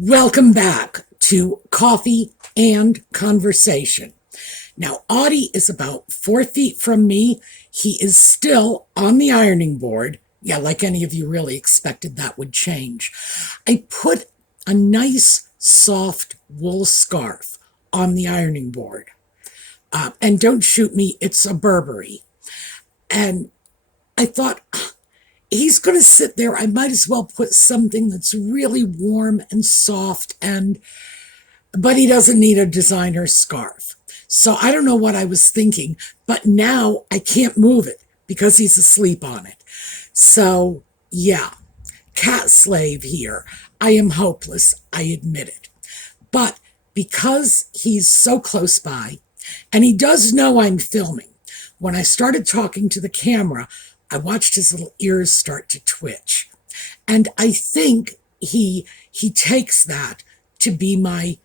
Welcome back to Coffee and Conversation. Now, Audie is about 4 feet from me. He is still on the ironing board. Yeah, like any of you really expected that would change. I put a nice, soft wool scarf on the ironing board. And don't shoot me, it's a Burberry. And I thought, he's going to sit there. I might as well put something that's really warm and soft, but he doesn't need a designer scarf. So I don't know what I was thinking, but now I can't move it because he's asleep on it. So yeah, cat slave here. I am hopeless, I admit it. But because he's so close by, and he does know I'm filming, when I started talking to the camera, I watched his little ears start to twitch. And I think he takes that to be my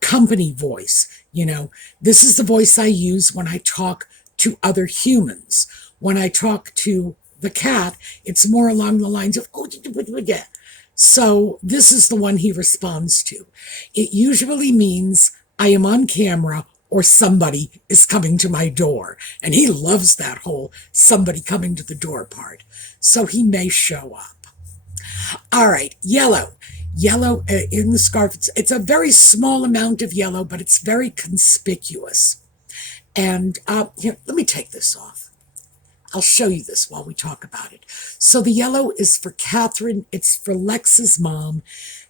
company voice. You know, this is the voice I use when I talk to other humans. When I talk to the cat, it's more along the lines of, oh, yeah. So this is the one he responds to. It usually means I am on camera or somebody is coming to my door. And he loves that whole somebody coming to the door part. So he may show up. All right, yellow. Yellow in the scarf. It's a very small amount of yellow, but it's very conspicuous. And here, let me take this off. I'll show you this while we talk about it. So the yellow is for Catherine. It's for Lex's mom,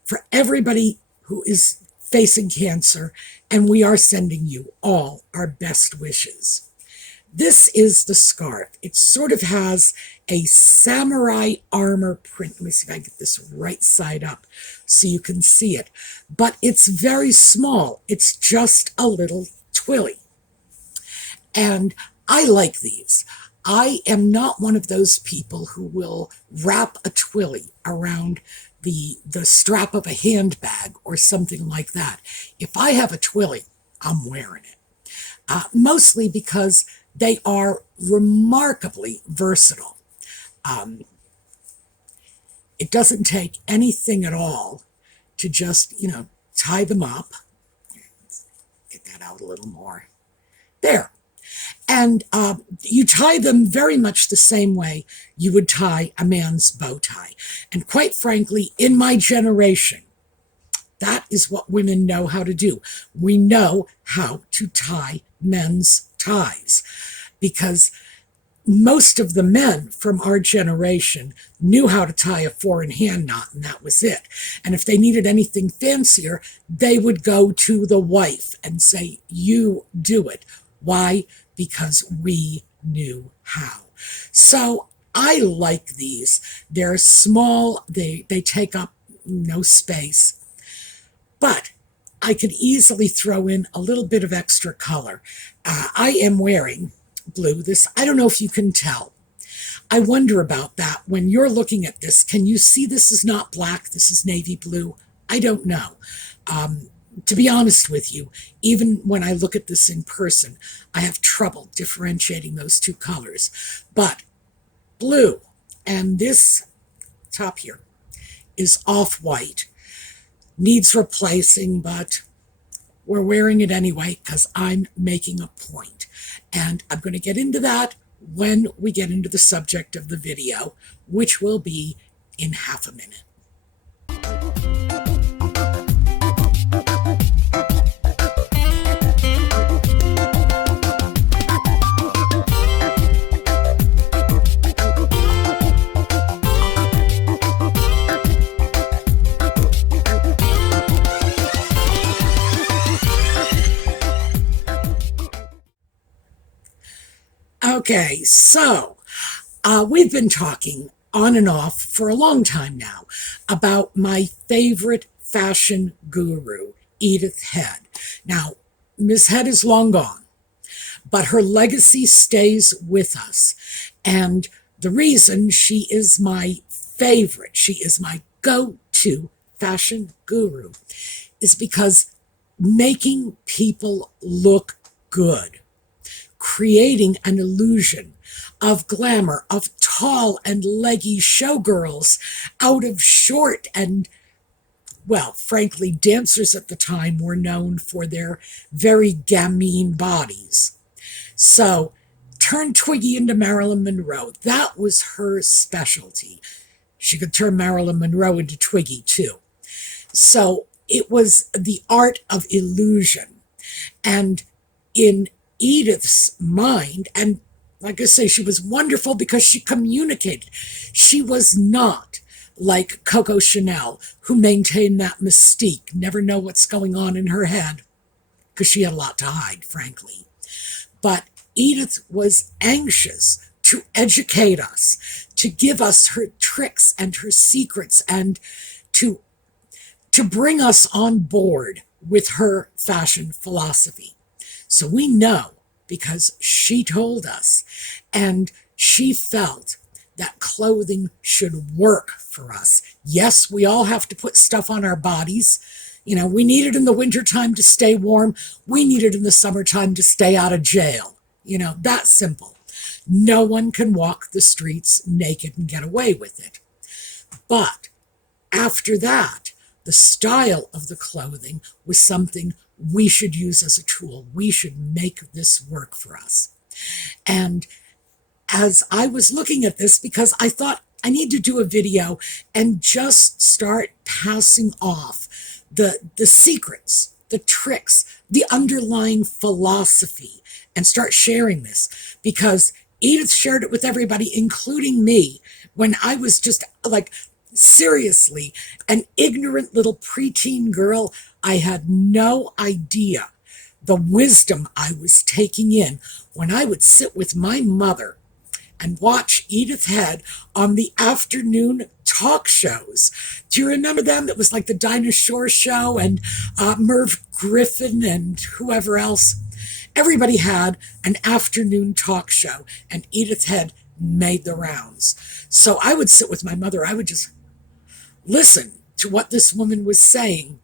for everybody who is facing cancer, and we are sending you all our best wishes. This is the scarf. It sort of has a samurai armor print. Let me see if I can get this right side up so you can see it. But it's very small. It's just a little twilly. And I like these. I am not one of those people who will wrap a twilly around the strap of a handbag or something like that. If I have a twilly, I'm wearing it. Mostly because they are remarkably versatile. It doesn't take anything at all to just, tie them up. Get that out a little more. There. And you tie them very much the same way you would tie a man's bow tie. And quite frankly, in my generation, that is what women know how to do. We know how to tie men's ties, because most of the men from our generation knew how to tie a four-in-hand knot, and that was it. And if they needed anything fancier, they would go to the wife and say, you do it. Why? Because we knew how. So I like these. They're small, they take up no space, but I could easily throw in a little bit of extra color. I am wearing blue. This, I don't know if you can tell. I wonder about that. When you're looking at this, can you see this is not black, this is navy blue? I don't know. To be honest with you, even when I look at this in person, I have trouble differentiating those two colors. But blue, and this top here is off-white. Needs replacing, but we're wearing it anyway because I'm making a point. And I'm going to get into that when we get into the subject of the video, which will be in half a minute. Okay, so we've been talking on and off for a long time now about my favorite fashion guru, Edith Head. Now, Miss Head is long gone, but her legacy stays with us. And the reason she is my favorite, she is my go-to fashion guru, is because making people look good, creating an illusion of glamour, of tall and leggy showgirls out of short and well, frankly, dancers at the time were known for their very gamine bodies. So, turn Twiggy into Marilyn Monroe. That was her specialty. She could turn Marilyn Monroe into Twiggy, too. So, it was the art of illusion. And in Edith's mind, and like I say, she was wonderful because she communicated. She was not like Coco Chanel, who maintained that mystique, never know what's going on in her head, because she had a lot to hide, frankly. But Edith was anxious to educate us, to give us her tricks and her secrets, and to bring us on board with her fashion philosophy. So we know because she told us, and she felt that clothing should work for us. Yes, we all have to put stuff on our bodies. You know, we need it in the wintertime to stay warm. We need it in the summertime to stay out of jail. You know, that's simple. No one can walk the streets naked and get away with it. But after that, the style of the clothing was something we should use as a tool. We should make this work for us. And as I was looking at this, because I thought I need to do a video and just start passing off the secrets, the tricks, the underlying philosophy, and start sharing this, because Edith shared it with everybody, including me, when I was just like, seriously, an ignorant little preteen girl. I had no idea the wisdom I was taking in when I would sit with my mother and watch Edith Head on the afternoon talk shows. Do you remember them? It was like the Dinah Shore Show and Merv Griffin and whoever else. Everybody had an afternoon talk show, and Edith Head made the rounds. So I would sit with my mother. I would just listen to what this woman was saying,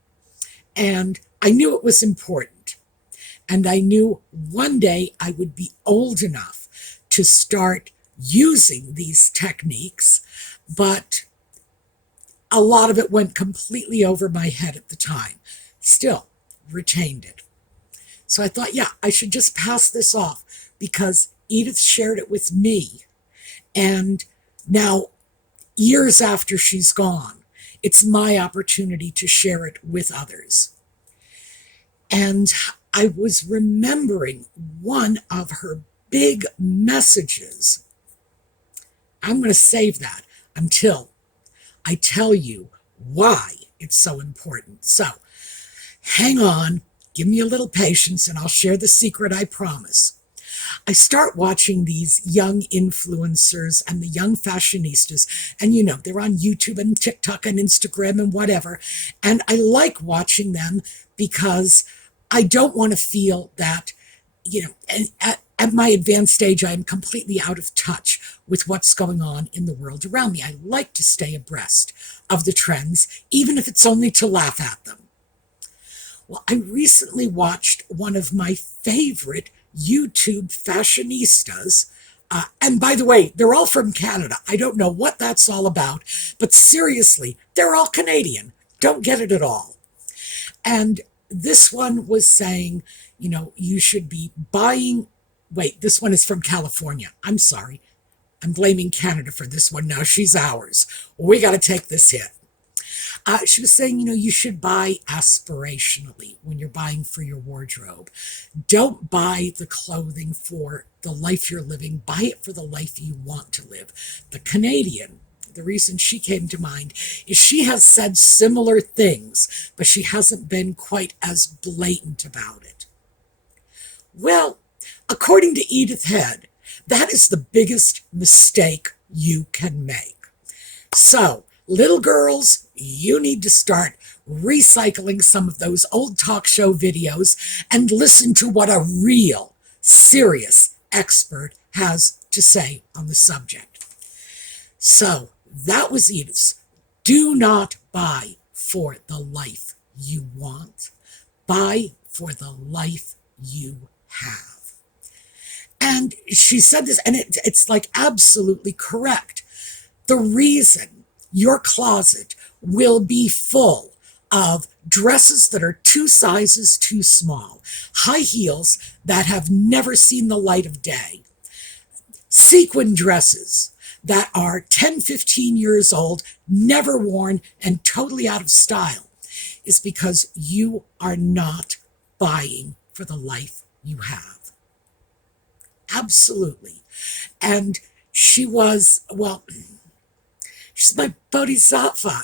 and I knew it was important. And I knew one day I would be old enough to start using these techniques, but a lot of it went completely over my head at the time. Still retained it. So I thought, yeah, I should just pass this off, because Edith shared it with me. And now, years after she's gone, it's my opportunity to share it with others. And I was remembering one of her big messages. I'm going to save that until I tell you why it's so important. So hang on, give me a little patience, and I'll share the secret, I promise. I start watching these young influencers and the young fashionistas, and you know, they're on YouTube and TikTok and Instagram and whatever, and I like watching them because I don't want to feel that, you know, at my advanced stage, I am completely out of touch with what's going on in the world around me. I like to stay abreast of the trends, even if it's only to laugh at them. Well, I recently watched one of my favorite YouTube fashionistas. And by the way, they're all from Canada. I don't know what that's all about, but seriously, they're all Canadian. Don't get it at all. And this one was saying, you know, you should be buying, wait, this one is from California. I'm sorry. I'm blaming Canada for this one now. She's ours. We got to take this hit. She was saying, you know, you should buy aspirationally when you're buying for your wardrobe. Don't buy the clothing for the life you're living. Buy it for the life you want to live. The Canadian, the reason she came to mind is she has said similar things, but she hasn't been quite as blatant about it. Well, according to Edith Head, that is the biggest mistake you can make. So, little girls, you need to start recycling some of those old talk show videos and listen to what a real, serious expert has to say on the subject. So, that was Edith's. Do not buy for the life you want. Buy for the life you have. And she said this, and it's like absolutely correct. The reason your closet will be full of dresses that are 2 sizes too small, high heels that have never seen the light of day, sequin dresses that are 10, 15 years old, never worn, and totally out of style, is because you are not buying for the life you have. Absolutely. And she was, well, she's my bodhisattva.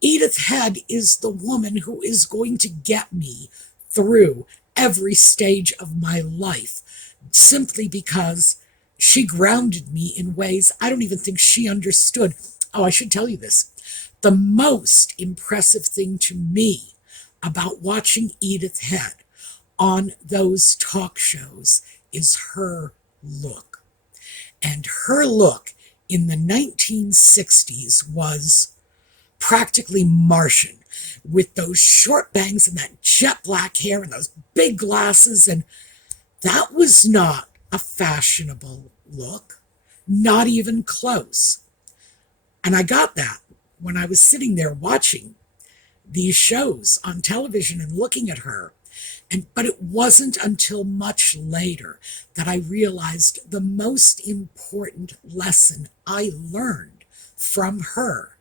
Edith Head is the woman who is going to get me through every stage of my life, simply because she grounded me in ways I don't even think she understood. Oh, I should tell you this. The most impressive thing to me about watching Edith Head on those talk shows is her look. And her look in the 1960s was practically Martian, with those short bangs and that jet black hair and those big glasses. And that was not a fashionable look, not even close. And I got that when I was sitting there watching these shows on television and looking at her. But it wasn't until much later that I realized the most important lesson I learned from her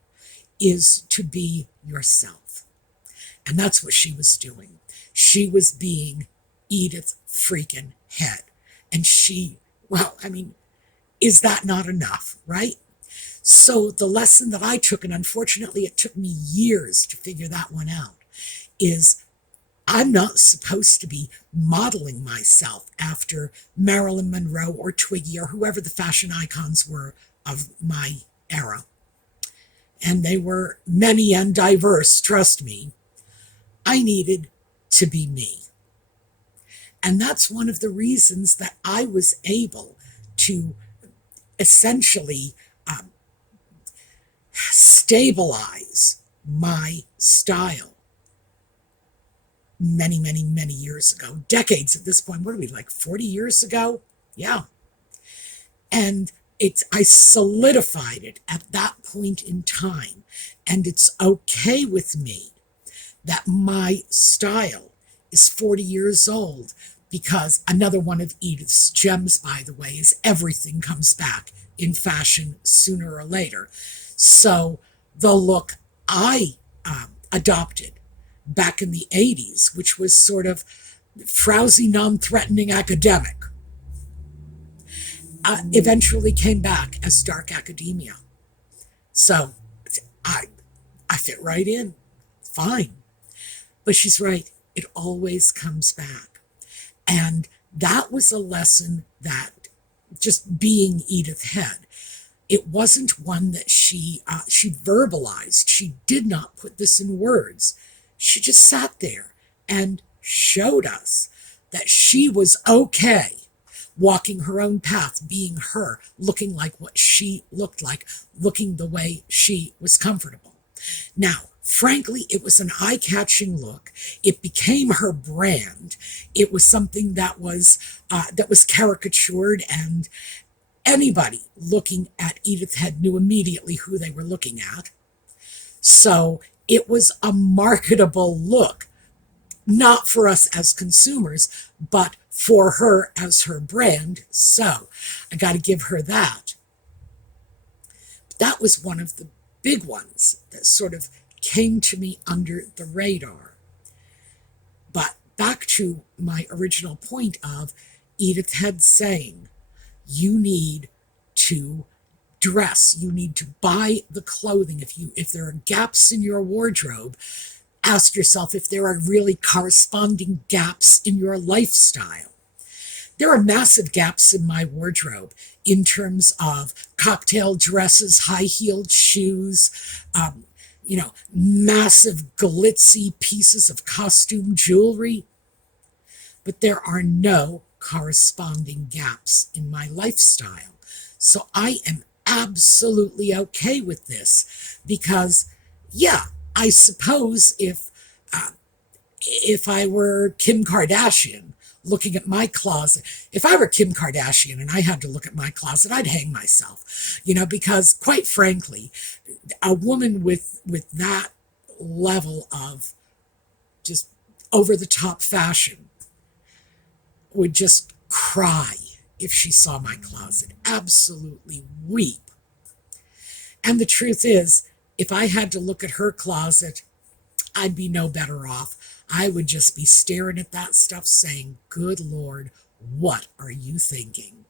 is to be yourself. And that's what she was doing. She was being Edith freaking Head. And is that not enough, right? So the lesson that I took, and unfortunately it took me years to figure that one out, is I'm not supposed to be modeling myself after Marilyn Monroe or Twiggy or whoever the fashion icons were of my era. And they were many and diverse, trust me. I needed to be me. And that's one of the reasons that I was able to essentially stabilize my style many, many, many years ago, decades at this point. What are we, like 40 years ago? Yeah. And I solidified it at that point in time. And it's okay with me that my style is 40 years old, because another one of Edith's gems, by the way, is everything comes back in fashion sooner or later. So the look I adopted back in the 80s, which was sort of frowsy, non-threatening academic, eventually came back as dark academia. So I fit right in, fine. But she's right, it always comes back. And that was a lesson that, just being Edith Head, it wasn't one that she verbalized. She did not put this in words. She just sat there and showed us that she was okay walking her own path, being her, looking like what she looked like, looking the way she was comfortable. Now, frankly, it was an eye-catching look. It became her brand. It was something that was caricatured, and anybody looking at Edith Head knew immediately who they were looking at. So it was a marketable look, not for us as consumers, but for her as her brand. So I got to give her that. But that was one of the big ones that sort of came to me under the radar. But back to my original point of Edith Head saying, you need to dress, you need to buy the clothing. If there are gaps in your wardrobe, ask yourself if there are really corresponding gaps in your lifestyle. There are massive gaps in my wardrobe in terms of cocktail dresses, high-heeled shoes, massive glitzy pieces of costume jewelry. But there are no corresponding gaps in my lifestyle. So I am absolutely okay with this, because, yeah, I suppose if I were Kim Kardashian looking at my closet, if I were Kim Kardashian and I had to look at my closet, I'd hang myself, because quite frankly, a woman with that level of just over-the-top fashion would just cry if she saw my closet, absolutely weep. And the truth is, if I had to look at her closet, I'd be no better off. I would just be staring at that stuff saying, good Lord, what are you thinking?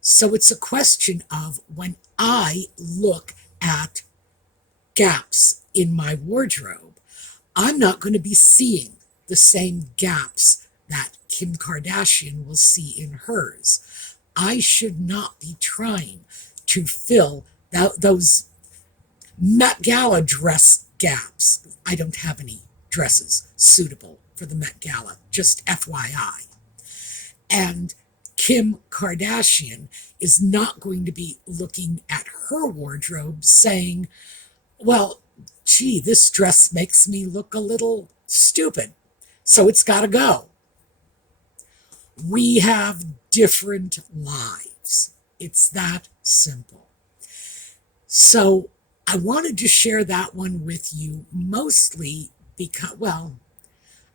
So it's a question of when I look at gaps in my wardrobe, I'm not going to be seeing the same gaps that Kim Kardashian will see in hers. I should not be trying to fill those Met Gala dress gaps. I don't have any dresses suitable for the Met Gala, just FYI. And Kim Kardashian is not going to be looking at her wardrobe saying, well, gee, this dress makes me look a little stupid, so it's got to go. We have different lives. It's that simple. So I wanted to share that one with you mostly because, well,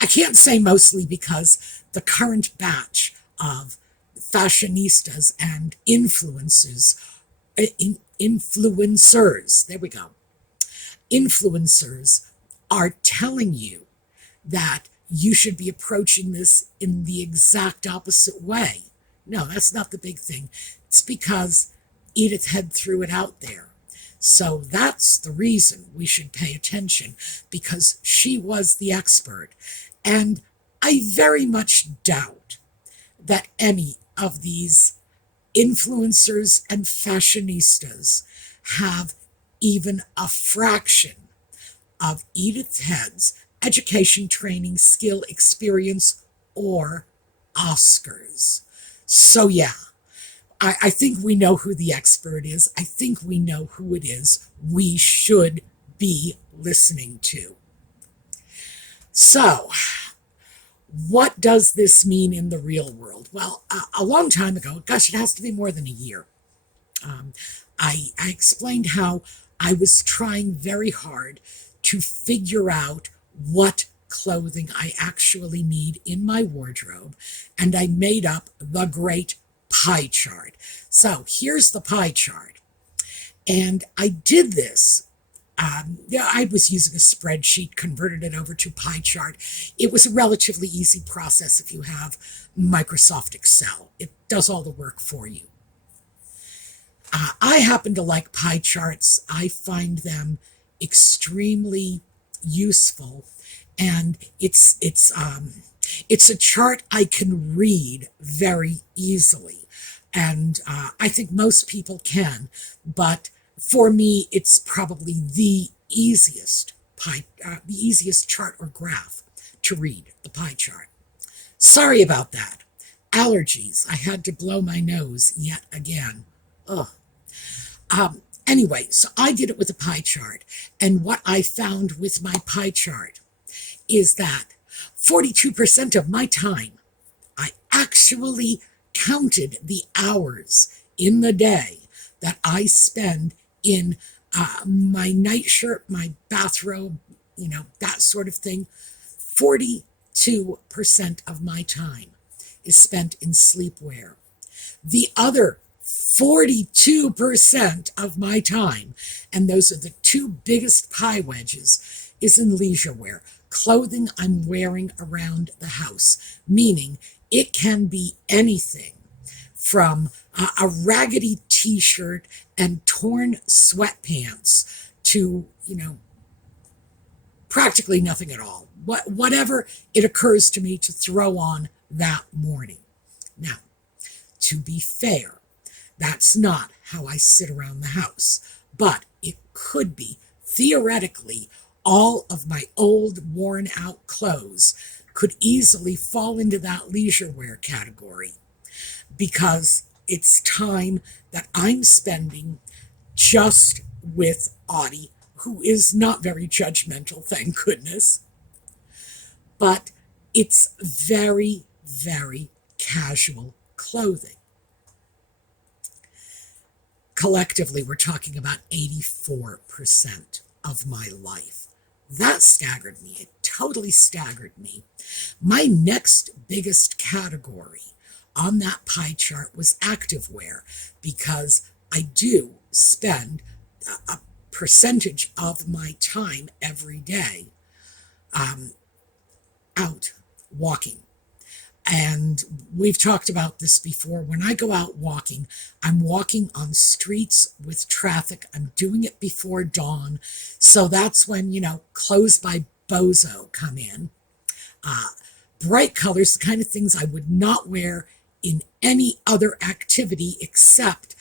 I can't say mostly because the current batch of fashionistas and influencers, there we go, influencers are telling you that you should be approaching this in the exact opposite way. No, that's not the big thing. It's because Edith Head threw it out there. So that's the reason we should pay attention, because she was the expert. And I very much doubt that any of these influencers and fashionistas have even a fraction of Edith Head's education, training, skill, experience, or Oscars. So yeah, I think we know who the expert is. I think we know who it is we should be listening to. So, what does this mean in the real world? Well, a long time ago, gosh, it has to be more than a year, I explained how I was trying very hard to figure out what clothing I actually need in my wardrobe, and I made up the great pie chart. So here's the pie chart. And I did this. I was using a spreadsheet, converted it over to pie chart. It was a relatively easy process if you have Microsoft Excel. It does all the work for you. I happen to like pie charts. I find them extremely useful, and it's a chart I can read very easily, and I think most people can, but for me, it's probably the easiest chart or graph to read, the pie chart. Sorry about that. Allergies. I had to blow my nose yet again. Ugh. Anyway, so I did it with a pie chart, and what I found with my pie chart is that 42% of my time, I actually counted the hours in the day that I spend in my nightshirt, my bathrobe, that sort of thing. 42% of my time is spent in sleepwear. The other 42% of my time, and those are the two biggest pie wedges, is in leisure wear, clothing I'm wearing around the house, meaning it can be anything from a raggedy t-shirt and torn sweatpants to, practically nothing at all. Whatever it occurs to me to throw on that morning. Now, to be fair, that's not how I sit around the house, but it could be, theoretically, all of my old, worn-out clothes could easily fall into that leisure wear category, because it's time that I'm spending just with Audie, who is not very judgmental, thank goodness. But it's very, very casual clothing. Collectively, we're talking about 84% of my life. That staggered me. It totally staggered me. My next biggest category on that pie chart was activewear because I do spend a percentage of my time every day out walking. And we've talked about this before. When I go out walking, I'm walking on streets with traffic. I'm doing it before dawn. So that's when, clothes by Bozo come in. Bright colors, the kind of things I would not wear in any other activity except,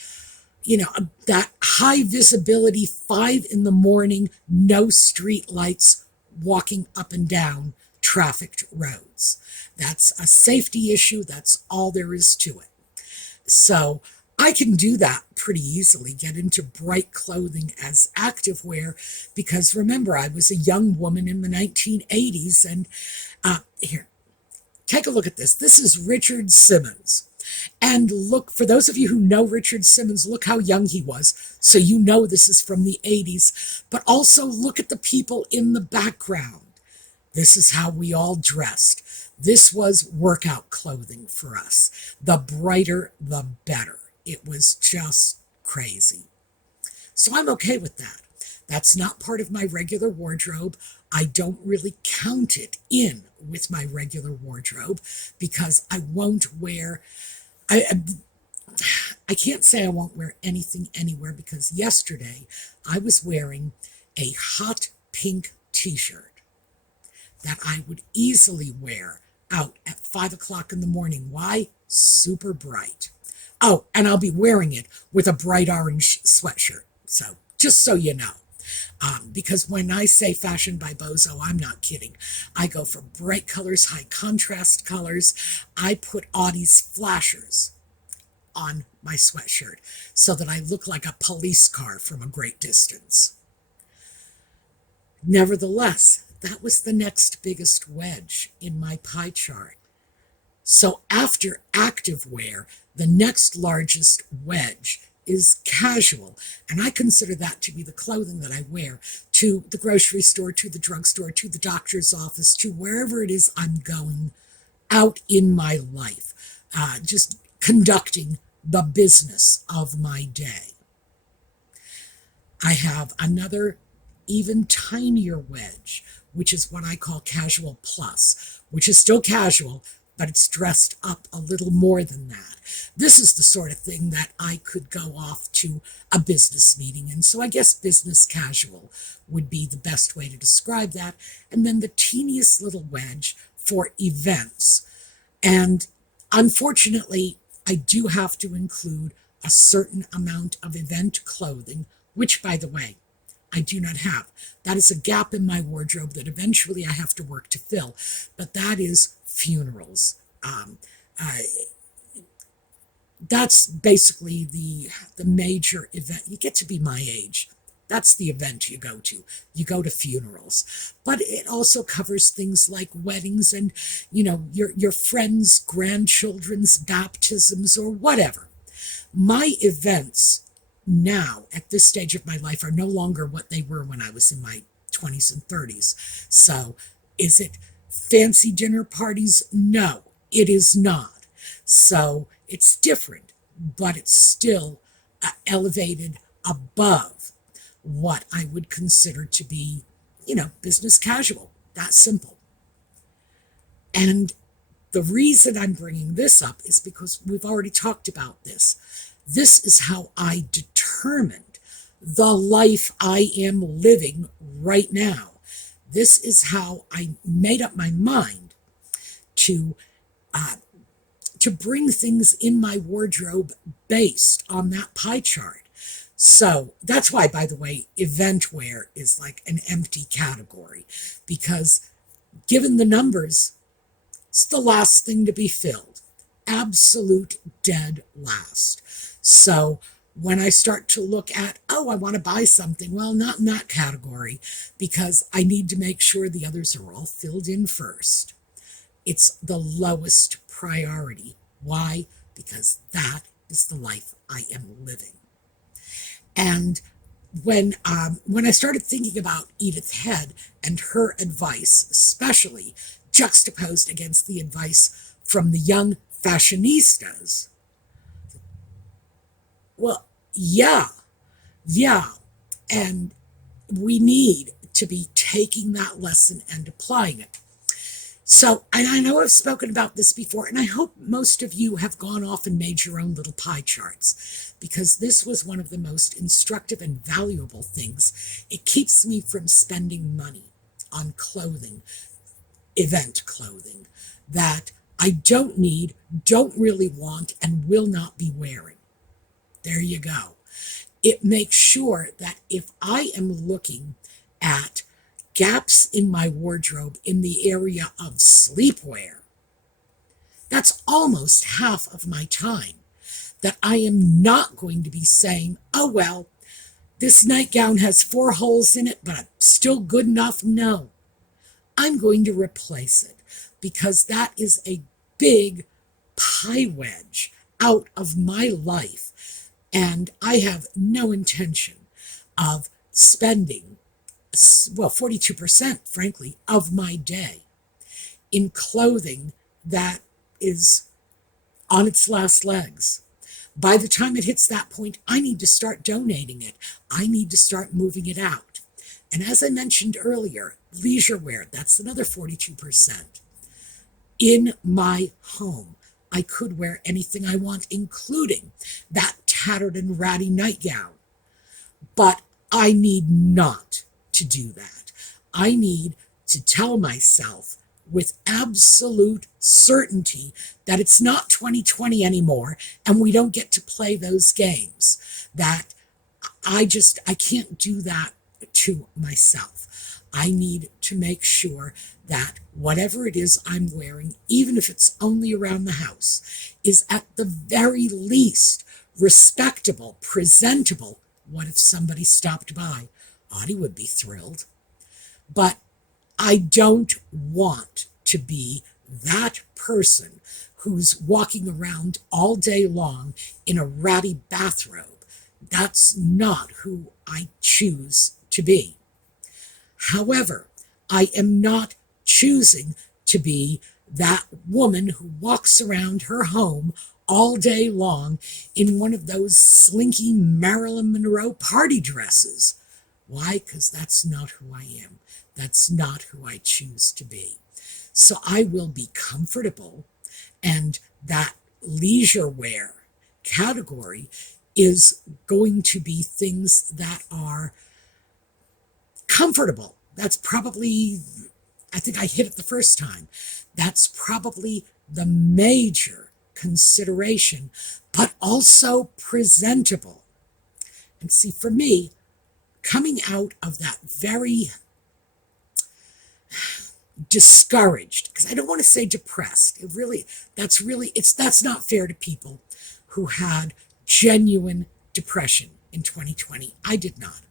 that high visibility, 5 a.m, no street lights, walking up and down trafficked roads. That's a safety issue. That's all there is to it. So I can do that pretty easily, get into bright clothing as activewear, because remember, I was a young woman in the 1980s. And here, take a look at this. This is Richard Simmons. And look, for those of you who know Richard Simmons, look how young he was. So you know this is from the 80s. But also look at the people in the background. This is how we all dressed. This was workout clothing for us. The brighter, the better. It was just crazy. So I'm okay with that. That's not part of my regular wardrobe. I don't really count it in with my regular wardrobe because I won't wear... I can't say I won't wear anything anywhere, because yesterday I was wearing a hot pink t-shirt that I would easily wear out at 5 o'clock in the morning. Why? Super bright. Oh, and I'll be wearing it with a bright orange sweatshirt. So just so you know. Because when I say fashion by Bozo, I'm not kidding. I go for bright colors, high contrast colors. I put Audie's flashers on my sweatshirt so that I look like a police car from a great distance. Nevertheless, that was the next biggest wedge in my pie chart. So after activewear, the next largest wedge is casual. And I consider that to be the clothing that I wear to the grocery store, to the drugstore, to the doctor's office, to wherever it is I'm going out in my life, just conducting the business of my day. I have another even tinier wedge, which is what I call casual plus, which is still casual, but it's dressed up a little more than that. This is the sort of thing that I could go off to a business meeting in. So I guess business casual would be the best way to describe that. And then the teeniest little wedge for events. And unfortunately, I do have to include a certain amount of event clothing, which, by the way, I do not have. That is a gap in my wardrobe that eventually I have to work to fill. But that is funerals. That's basically the major event. You get to be my age. That's the event you go to. You go to funerals. But it also covers things like weddings and, your friends' grandchildren's baptisms or whatever. My events now, at this stage of my life, are no longer what they were when I was in my 20s and 30s. So, is it fancy dinner parties? No, it is not. So, it's different, but it's still elevated above what I would consider to be, business casual. That simple. And the reason I'm bringing this up is because we've already talked about this. This is how I determined the life I am living right now. This is how I made up my mind to bring things in my wardrobe based on that pie chart. So that's why, by the way, event wear is like an empty category, because given the numbers, it's the last thing to be filled. Absolute dead last. So when I start to look at, I want to buy something, well, not in that category, because I need to make sure the others are all filled in first. It's the lowest priority. Why? Because that is the life I am living. And when I started thinking about Edith Head and her advice, especially juxtaposed against the advice from the young fashionistas, well, yeah, yeah, and we need to be taking that lesson and applying it. So, and I know I've spoken about this before, and I hope most of you have gone off and made your own little pie charts, because this was one of the most instructive and valuable things. It keeps me from spending money on clothing, event clothing, that I don't need, don't really want, and will not be wearing. There you go. It makes sure that if I am looking at gaps in my wardrobe in the area of sleepwear, that's almost half of my time that I am not going to be saying, oh, well, this nightgown has 4 holes in it, but I'm still good enough. No, I'm going to replace it, because that is a big pie wedge out of my life. And I have no intention of spending, well, 42%, frankly, of my day in clothing that is on its last legs. By the time it hits that point, I need to start donating it. I need to start moving it out. And as I mentioned earlier, leisure wear, that's another 42%. In my home, I could wear anything I want, including that tattered and ratty nightgown. But I need not to do that. I need to tell myself with absolute certainty that it's not 2020 anymore, and we don't get to play those games. That I can't do that to myself. I need to make sure that whatever it is I'm wearing, even if it's only around the house, is at the very least respectable, presentable. What if somebody stopped by? Audie would be thrilled. But I don't want to be that person who's walking around all day long in a ratty bathrobe. That's not who I choose to be. However, I am not choosing to be that woman who walks around her home all day long in one of those slinky Marilyn Monroe party dresses. Why? Because that's not who I am. That's not who I choose to be. So I will be comfortable, and that leisure wear category is going to be things that are comfortable. That's probably, I think I hit it the first time. That's probably the major consideration, but also presentable. And see, for me, coming out of that very discouraged, because I don't want to say depressed. That's not fair to people who had genuine depression in 2020. I did not.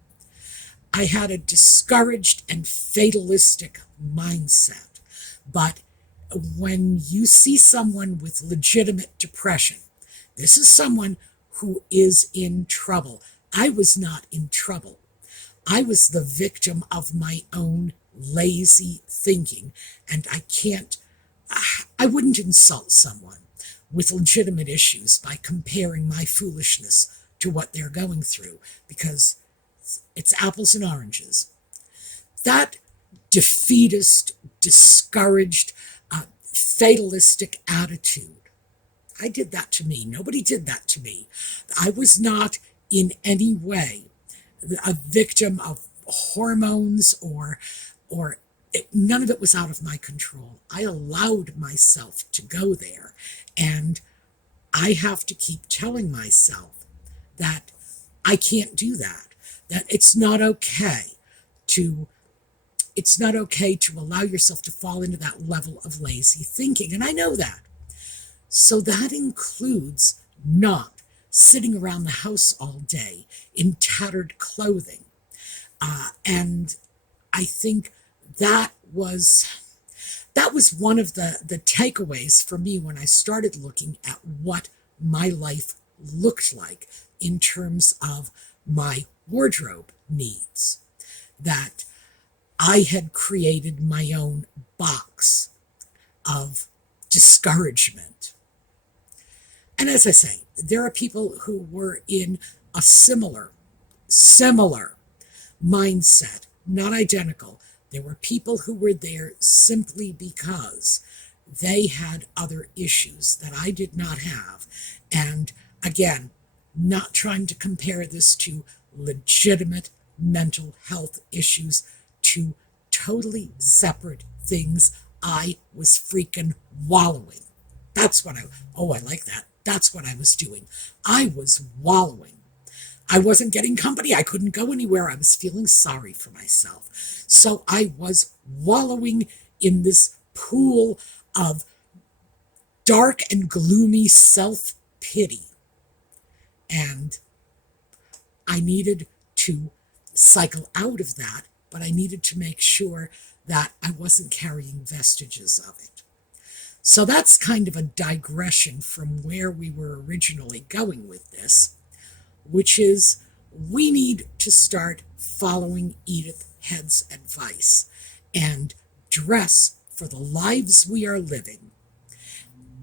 I had a discouraged and fatalistic mindset. But when you see someone with legitimate depression, this is someone who is in trouble. I was not in trouble. I was the victim of my own lazy thinking, and I wouldn't insult someone with legitimate issues by comparing my foolishness to what they're going through, because it's apples and oranges. That defeatist, discouraged, fatalistic attitude, I did that to me. Nobody did that to me. I was not in any way a victim of hormones or none of it was out of my control. I allowed myself to go there, and I have to keep telling myself that I can't do that, that it's not okay to allow yourself to fall into that level of lazy thinking. And I know that. So that includes not sitting around the house all day in tattered clothing. And I think that was one of the takeaways for me when I started looking at what my life looked like in terms of my wardrobe needs, that I had created my own box of discouragement. And as I say, there are people who were in a similar mindset, not identical. There were people who were there simply because they had other issues that I did not have. And again, not trying to compare this to legitimate mental health issues, to totally separate things. I was freaking wallowing. That's what I like that. That's what I was doing. I was wallowing. I wasn't getting company. I couldn't go anywhere. I was feeling sorry for myself. So I was wallowing in this pool of dark and gloomy self-pity. And I needed to cycle out of that, but I needed to make sure that I wasn't carrying vestiges of it. So that's kind of a digression from where we were originally going with this, which is we need to start following Edith Head's advice and dress for the lives we are living,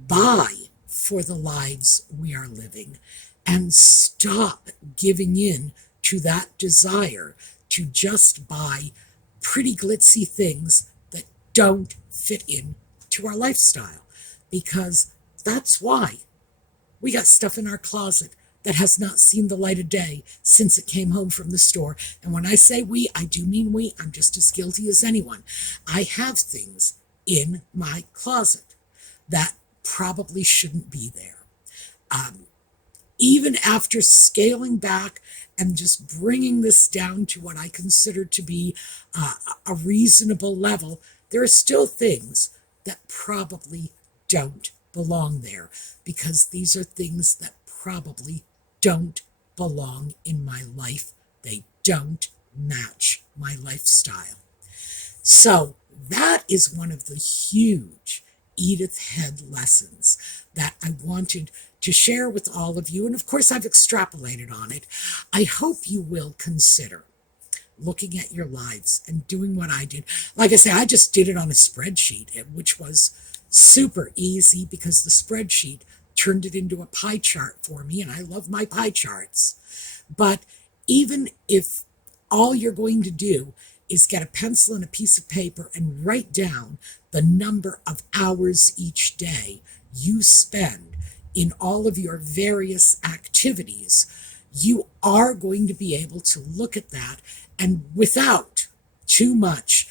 buy for the lives we are living, and stop giving in to that desire to just buy pretty glitzy things that don't fit in to our lifestyle, because that's why we got stuff in our closet that has not seen the light of day since it came home from the store. And when I say we, I do mean we. I'm just as guilty as anyone. I have things in my closet that probably shouldn't be there. Even after scaling back and just bringing this down to what I consider to be a reasonable level, there are still things that probably don't belong there, because these are things that probably don't belong in my life. They don't match my lifestyle. So that is one of the huge Edith Head lessons that I wanted to share with all of you. And of course, I've extrapolated on it. I hope you will consider looking at your lives and doing what I did. Like I say, I just did it on a spreadsheet, which was super easy because the spreadsheet turned it into a pie chart for me, and I love my pie charts. But even if all you're going to do is get a pencil and a piece of paper and write down the number of hours each day you spend in all of your various activities, you are going to be able to look at that, and without too much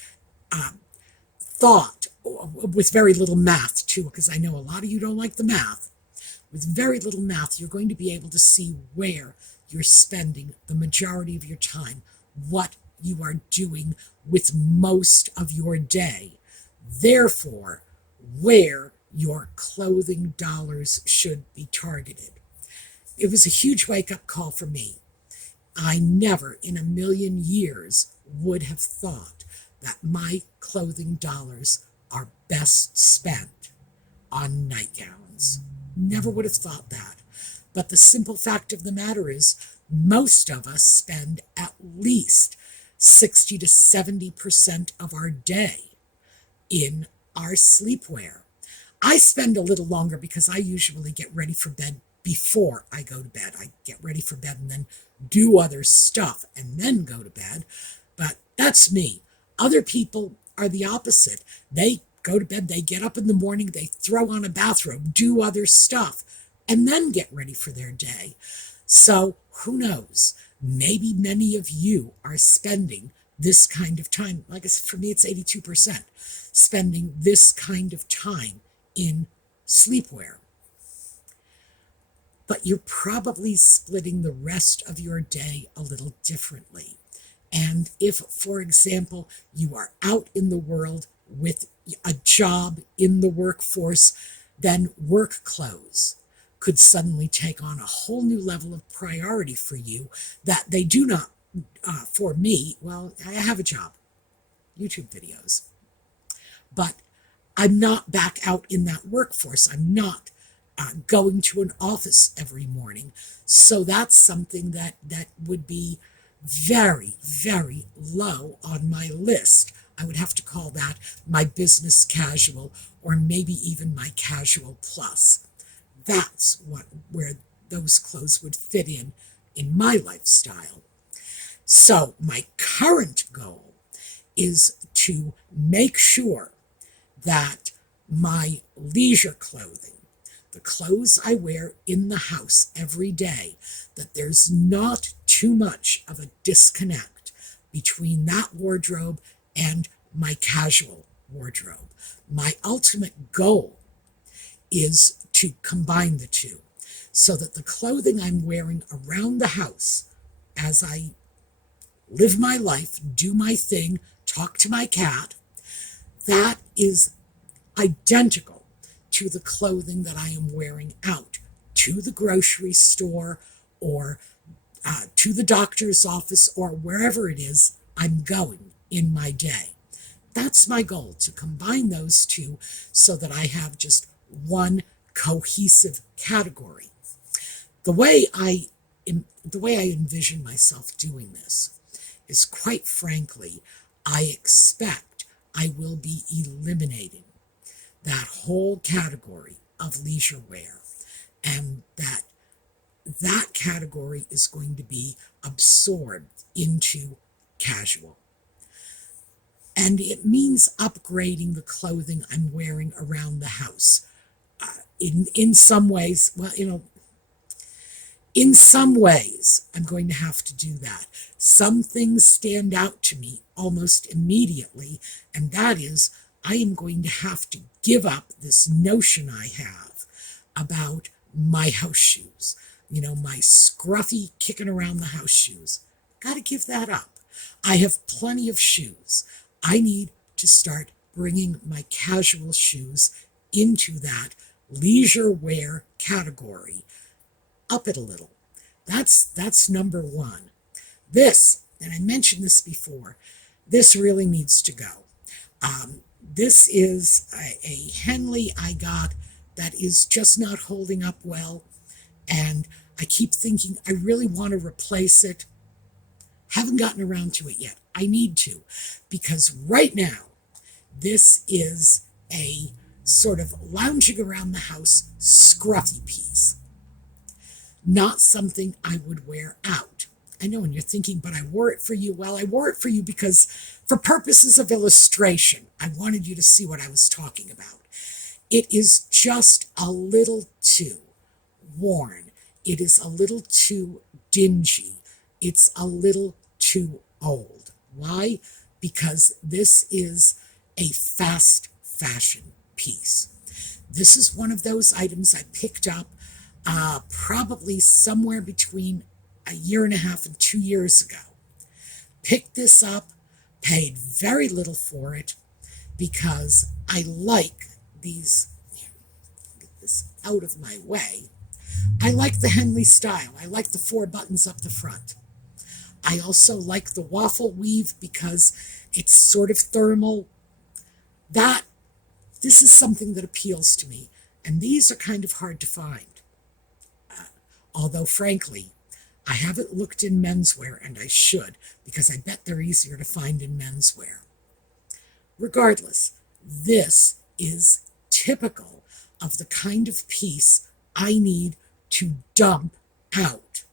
thought, with very little math too, because I know a lot of you don't like the math. With very little math, you're going to be able to see where you're spending the majority of your time, what you are doing with most of your day. Therefore, where your clothing dollars should be targeted. It was a huge wake-up call for me. I never in a million years would have thought that my clothing dollars are best spent on nightgowns. Never would have thought that. But the simple fact of the matter is, most of us spend at least 60 to 70% of our day in our sleepwear. I spend a little longer because I usually get ready for bed before I go to bed. I get ready for bed and then do other stuff and then go to bed. But that's me. Other people are the opposite. They go to bed, they get up in the morning, they throw on a bathrobe, do other stuff, and then get ready for their day. So who knows? Maybe many of you are spending this kind of time. Like I said, for me, it's 82%, spending this kind of time in sleepwear. But you're probably splitting the rest of your day a little differently. And if, for example, you are out in the world with a job in the workforce, then work clothes could suddenly take on a whole new level of priority for you that they do not, for me. Well, I have a job, YouTube videos, but I'm not back out in that workforce. I'm not going to an office every morning. So that's something that would be very, very low on my list. I would have to call that my business casual, or maybe even my casual plus. That's where those clothes would fit in my lifestyle. So my current goal is to make sure that my leisure clothing, the clothes I wear in the house every day, that there's not too much of a disconnect between that wardrobe and my casual wardrobe. My ultimate goal is to combine the two so that the clothing I'm wearing around the house as I live my life, do my thing, talk to my cat, that is identical to the clothing that I am wearing out to the grocery store or to the doctor's office or wherever it is I'm going in my day. That's my goal, to combine those two so that I have just one cohesive category. The way I envision myself doing this is, quite frankly, I expect I will be eliminating that whole category of leisure wear, and that category is going to be absorbed into casual. And it means upgrading the clothing I'm wearing around the house. In some ways, in some ways, I'm going to have to do that. Some things stand out to me almost immediately, and that is I am going to have to give up this notion I have about my house shoes. My scruffy kicking around the house shoes. Got to give that up. I have plenty of shoes. I need to start bringing my casual shoes into that leisure wear category. Up it a little. That's number one. This, and I mentioned this before, this really needs to go. This is a Henley I got that is just not holding up well, and I keep thinking I really want to replace it. Haven't gotten around to it yet. I need to, because right now this is a sort of lounging around the house scruffy piece. Not something I would wear out. I know, and you're thinking, but I wore it for you. Well, I wore it for you because for purposes of illustration, I wanted you to see what I was talking about. It is just a little too worn. It is a little too dingy. It's a little too old. Why? Because this is a fast fashion piece. This is one of those items I picked up probably somewhere between a year and a half and 2 years ago. Picked this up, paid very little for it because I like these, get this out of my way. I like the Henley style. I like the 4 buttons up the front. I also like the waffle weave because it's sort of thermal. This is something that appeals to me, and these are kind of hard to find. Although, frankly, I haven't looked in menswear, and I should, because I bet they're easier to find in menswear. Regardless, this is typical of the kind of piece I need to dump out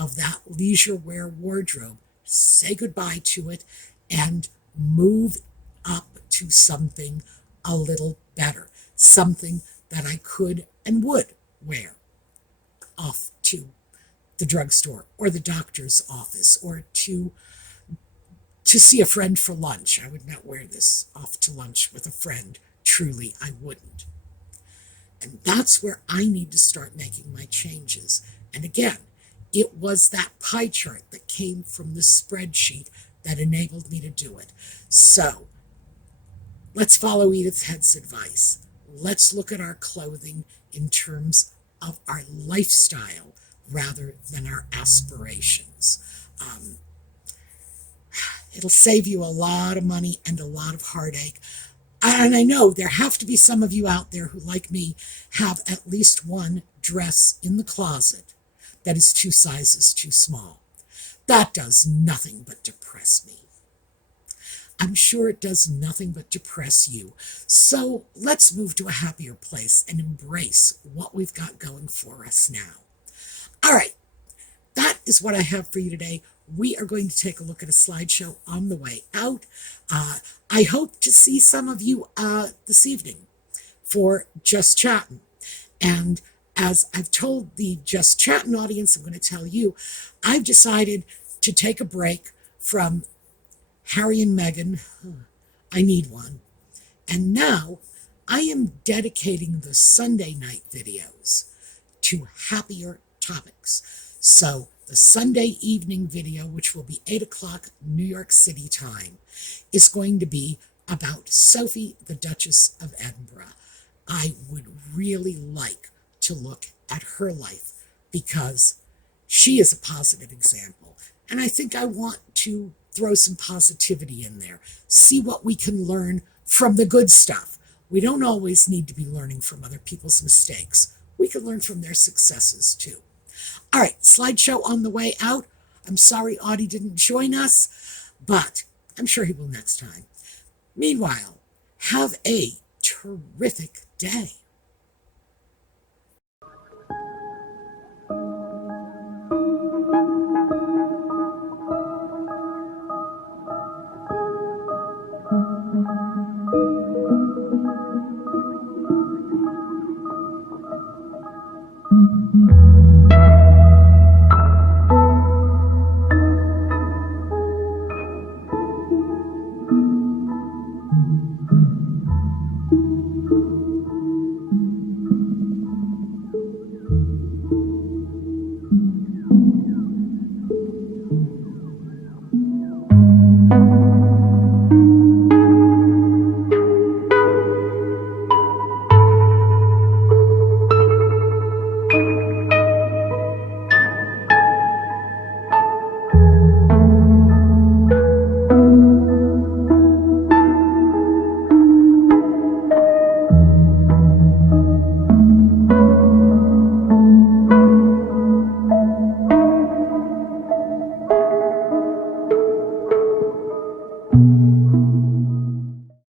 of that leisure wear wardrobe, say goodbye to it, and move up to something a little better, something that I could and would wear off to the drugstore or the doctor's office or to see a friend for lunch. I would not wear this off to lunch with a friend. Truly, I wouldn't. And that's where I need to start making my changes. And again, it was that pie chart that came from the spreadsheet that enabled me to do it. So let's follow Edith Head's advice. Let's look at our clothing in terms of our lifestyle rather than our aspirations. It'll save you a lot of money and a lot of heartache. And I know there have to be some of you out there who, like me, have at least one dress in the closet that is 2 sizes too small. That does nothing but depress me. I'm sure it does nothing but depress you. So let's move to a happier place and embrace what we've got going for us now. All right, that is what I have for you today. We are going to take a look at a slideshow on the way out. I hope to see some of you this evening for Just Chatting. And as I've told the Just Chatting audience, I'm going to tell you, I've decided to take a break from Harry and Meghan. I need one. And now I am dedicating the Sunday night videos to happier topics. So the Sunday evening video, which will be 8 o'clock New York City time, is going to be about Sophie, the Duchess of Edinburgh. I would really like to look at her life because she is a positive example. And I think I want to throw some positivity in there, see what we can learn from the good stuff. We don't always need to be learning from other people's mistakes. We can learn from their successes too. All right, slideshow on the way out. I'm sorry Audie didn't join us, but I'm sure he will next time. Meanwhile, have a terrific day.